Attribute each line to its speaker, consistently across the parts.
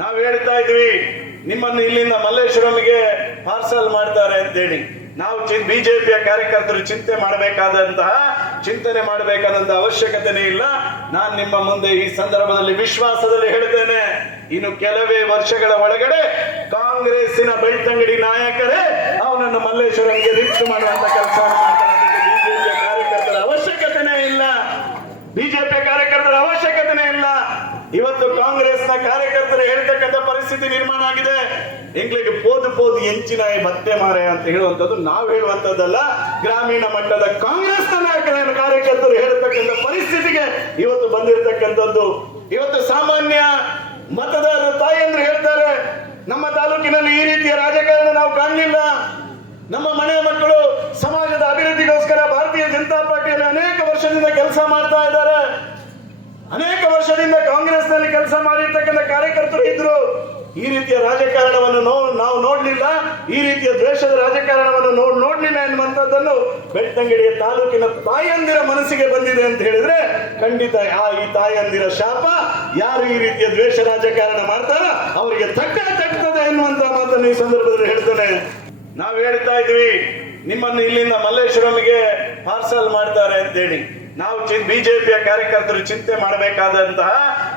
Speaker 1: ನಾವು ಹೇಳ್ತಾ ಇದ್ವಿ, ನಿಮ್ಮನ್ನು ಇಲ್ಲಿಂದ ಮಲ್ಲೇಶ್ವರಂಗೆ ಪಾರ್ಸಲ್ ಮಾಡ್ತಾರೆ ಅಂತೇಳಿ. ನಾವು ಬಿಜೆಪಿಯ ಕಾರ್ಯಕರ್ತರು ಚಿಂತೆ ಮಾಡಬೇಕಾದಂತಹ, ಚಿಂತನೆ ಮಾಡಬೇಕಾದಂತಹ ಅವಶ್ಯಕತೆನೇ ಇಲ್ಲ. ನಾನು ನಿಮ್ಮ ಮುಂದೆ ಈ ಸಂದರ್ಭದಲ್ಲಿ ವಿಶ್ವಾಸದಲ್ಲಿ ಹೇಳ್ತೇನೆ. ಇನ್ನು ಕೆಲವೇ ವರ್ಷಗಳ ಒಳಗಡೆ ಕಾಂಗ್ರೆಸ್ಸಿನ ಬೆಳ್ತಂಗಡಿ ನಾಯಕರೇ ಅವನನ್ನು ಮಲ್ಲೇಶ್ವರಂಗೆ ರಿಕ್ಸ್ ಮಾಡುವಂತ ಕೆಲಸ ಬಿಜೆಪಿಯ ಕಾರ್ಯಕರ್ತರ ಅವಶ್ಯಕತೆನೇ ಇಲ್ಲ. ಬಿಜೆಪಿ ಕಾರ್ಯಕರ್ತರ ಅವಶ್ಯಕತೆನೇ ಇಲ್ಲ. ಇವತ್ತು ಕಾಂಗ್ರೆಸ್ನ ಕಾರ್ಯಕರ್ತರು ಹೇಳ್ತಕ್ಕಂಥ ಪರಿಸ್ಥಿತಿ ನಿರ್ಮಾಣ ಆಗಿದೆ. ಇಂಗ್ಲೀಷ್ ಪೋದು ಪೋದು ಎಂಚಿನ ಮತ್ತೆ ಮಾರೆ ಅಂತ ಹೇಳುವಂಥದ್ದು ನಾವು ಹೇಳುವಂಥದ್ದಲ್ಲ. ಗ್ರಾಮೀಣ ಮಟ್ಟದ ಕಾಂಗ್ರೆಸ್ನ ಕಾರ್ಯಕರ್ತರು ಹೇಳತಕ್ಕಂಥ ಪರಿಸ್ಥಿತಿಗೆ ಇವತ್ತು ಬಂದಿರತಕ್ಕಂಥದ್ದು. ಇವತ್ತು ಸಾಮಾನ್ಯ ಮತದಾರರು ಅಂದ್ರೆ ಹೇಳ್ತಾರೆ, ನಮ್ಮ ತಾಲೂಕಿನಲ್ಲಿ ಈ ರೀತಿಯ ರಾಜಕಾರಣ ನಾವು ಕಾಣಲಿಲ್ಲ. ನಮ್ಮ ಮನೆ ಮಕ್ಕಳು ಸಮಾಜದ ಅಭಿವೃದ್ಧಿಗೋಸ್ಕರ ಭಾರತೀಯ ಜನತಾ ಪಾರ್ಟಿಯಲ್ಲಿ ಅನೇಕ ವರ್ಷದಿಂದ ಕೆಲಸ ಮಾಡ್ತಾ ಇದ್ದಾರೆ. ಅನೇಕ ವರ್ಷದಿಂದ ಕೆಲಸ ಮಾಡಿರ್ತಕ್ಕಂಥ ಕಾರ್ಯಕರ್ತರು ಇದ್ರು. ಈ ರೀತಿಯ ರಾಜಕಾರಣವನ್ನು ನೋ, ನಾವು ನೋಡಲಿಲ್ಲ. ಈ ರೀತಿಯ ದ್ವೇಷದ ರಾಜಕಾರಣವನ್ನು ನೋಡ್ ನೋಡ್ಲಿಲ್ಲ ಎನ್ನುವಂಥದ್ದನ್ನು ಬೆಟ್ಟಂಗಡಿಯ ತಾಲೂಕಿನ ತಾಯಂದಿರ ಮನಸ್ಸಿಗೆ ಬಂದಿದೆ ಅಂತ ಹೇಳಿದ್ರೆ ಖಂಡಿತ ಆ ಈ ತಾಯಂದಿರ ಶಾಪ ಯಾರು ಈ ರೀತಿಯ ದ್ವೇಷ ರಾಜಕಾರಣ ಮಾಡ್ತಾರ ಅವರಿಗೆ ತಕ್ಕ ತಗ್ತದೆ ಎನ್ನುವಂತ ಮಾತನ್ನು ಈ ಸಂದರ್ಭದಲ್ಲಿ ಹೇಳ್ತೇನೆ. ನಾವು ಹೇಳ್ತಾ ಇದ್ವಿ, ನಿಮ್ಮನ್ನು ಇಲ್ಲಿಂದ ಮಲ್ಲೇಶ್ವರಂಗೆ ಪಾರ್ಸಲ್ ಮಾಡ್ತಾರೆ ಅಂತೇಳಿ. ನಾವು ಬಿಜೆಪಿಯ ಕಾರ್ಯಕರ್ತರು ಚಿಂತೆ ಮಾಡಬೇಕಾದಂತಹ,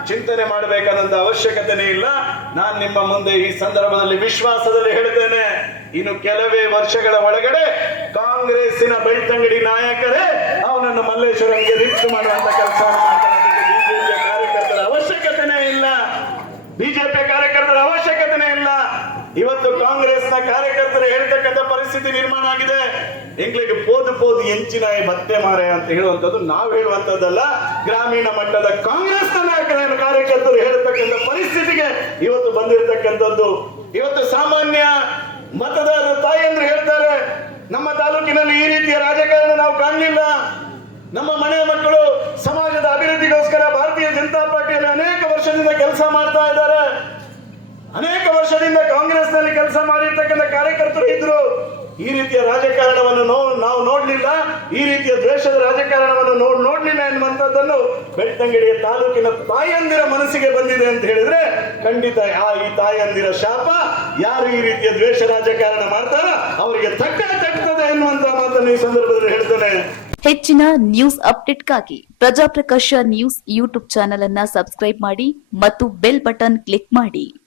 Speaker 1: ಚಿಂತನೆ ಮಾಡಬೇಕಾದಂತಹ ಅವಶ್ಯಕತೆನೇ ಇಲ್ಲ. ನಾನು ನಿಮ್ಮ ಮುಂದೆ ಈ ಸಂದರ್ಭದಲ್ಲಿ ವಿಶ್ವಾಸದಲ್ಲಿ ಹೇಳ್ತೇನೆ. ಇನ್ನು ಕೆಲವೇ ವರ್ಷಗಳ ಒಳಗಡೆ ಕಾಂಗ್ರೆಸ್ಸಿನ ಬೆಳ್ತಂಗಡಿ ನಾಯಕರೇ ಅವನನ್ನು ಮಲ್ಲೇಶ್ವರಂಗೆ ರಿಕ್ಸ್ ಮಾಡುವಂತ ಕೆಲಸ ಕಾರ್ಯಕರ್ತರ ಅವಶ್ಯಕತೆನೇ ಇಲ್ಲ. ಬಿಜೆಪಿ ಕಾರ್ಯಕರ್ತರ ಅವಶ್ಯಕತೆನೇ ಇಲ್ಲ. ಇವತ್ತು ಕಾಂಗ್ರೆಸ್ನ ಕಾರ್ಯಕರ್ತರು ಹೇಳ್ತಕ್ಕಂಥ ಪರಿಸ್ಥಿತಿ ನಿರ್ಮಾಣ ಆಗಿದೆ. ಎಂಗ್ಲಿಗೆ ಪೋದು ಪೋದು ಎಂಚಿನ ಮತ್ತೆ ಮಾರೆ ಅಂತ ಹೇಳುವಂಥದ್ದು ನಾವು ಹೇಳುವಂಥದ್ದಲ್ಲ. ಗ್ರಾಮೀಣ ಮಟ್ಟದ ಕಾಂಗ್ರೆಸ್ನ ನಾಯಕರ ಕಾರ್ಯಕರ್ತರು ಹೇಳತಕ್ಕಂಥ ಪರಿಸ್ಥಿತಿಗೆ ಇವತ್ತು ಬಂದಿರತಕ್ಕಂಥದ್ದು. ಇವತ್ತು ಸಾಮಾನ್ಯ ಮತದಾರರ ತಾಯಿಯಂದ್ರು ಹೇಳ್ತಾರೆ, ನಮ್ಮ ತಾಲೂಕಿನಲ್ಲಿ ಈ ರೀತಿಯ ರಾಜಕಾರಣ ನಾವು ಕಾಣಲಿಲ್ಲ. ನಮ್ಮ ಮನೆ ಮಕ್ಕಳು ಸಮಾಜದ ಅಭಿವೃದ್ಧಿಗೋಸ್ಕರ ಭಾರತೀಯ ಜನತಾ ಪಾರ್ಟಿಯಲ್ಲಿ ಅನೇಕ ವರ್ಷದಿಂದ ಕೆಲಸ ಮಾಡ್ತಾ ಇದ್ದಾರೆ. ಅನೇಕ ವರ್ಷದಿಂದ ಕಾಂಗ್ರೆಸ್ನಲ್ಲಿ ಕೆಲಸ ಮಾಡಿರ್ತಕ್ಕಂಥ ಕಾರ್ಯಕರ್ತರು ಇದ್ರು. ಈ ರೀತಿಯ ರಾಜಕಾರಣವನ್ನು ನಾವು ನೋಡ್ಲಿಲ್ಲ, ಈ ರೀತಿಯ ದ್ವೇಷದ ರಾಜಕಾರಣವನ್ನು ನೋಡ್, ನೋಡ್ಲಿಲ್ಲ ಎನ್ನುವಂಥದ್ದನ್ನು ಬೆಟ್ಟಂಗಡಿಯ ತಾಲೂಕಿನ ತಾಯಂದಿರ ಮನಸ್ಸಿಗೆ ಬಂದಿದೆ ಅಂತ ಹೇಳಿದ್ರೆ ಖಂಡಿತ ಆ ಈ ತಾಯಂದಿರ ಶಾಪ, ಯಾರು ಈ ರೀತಿಯ ದ್ವೇಷ ರಾಜಕಾರಣ ಮಾಡ್ತಾರ ಅವರಿಗೆ ತಕ್ಕ ತಗ್ತದೆ ಎನ್ನುವಂತ ಮಾತನ್ನು ಈ ಸಂದರ್ಭದಲ್ಲಿ ಹೇಳ್ತಾನೆ.
Speaker 2: ಹೆಚ್ಚಿನ ನ್ಯೂಸ್ ಅಪ್ಡೇಟ್ಗಾಗಿ ಪ್ರಜಾಪ್ರಕಾಶ ನ್ಯೂಸ್ ಯೂಟ್ಯೂಬ್ ಚಾನೆಲ್ ಅನ್ನ ಸಬ್ಸ್ಕ್ರೈಬ್ ಮಾಡಿ ಮತ್ತು ಬೆಲ್ ಬಟನ್ ಕ್ಲಿಕ್ ಮಾಡಿ.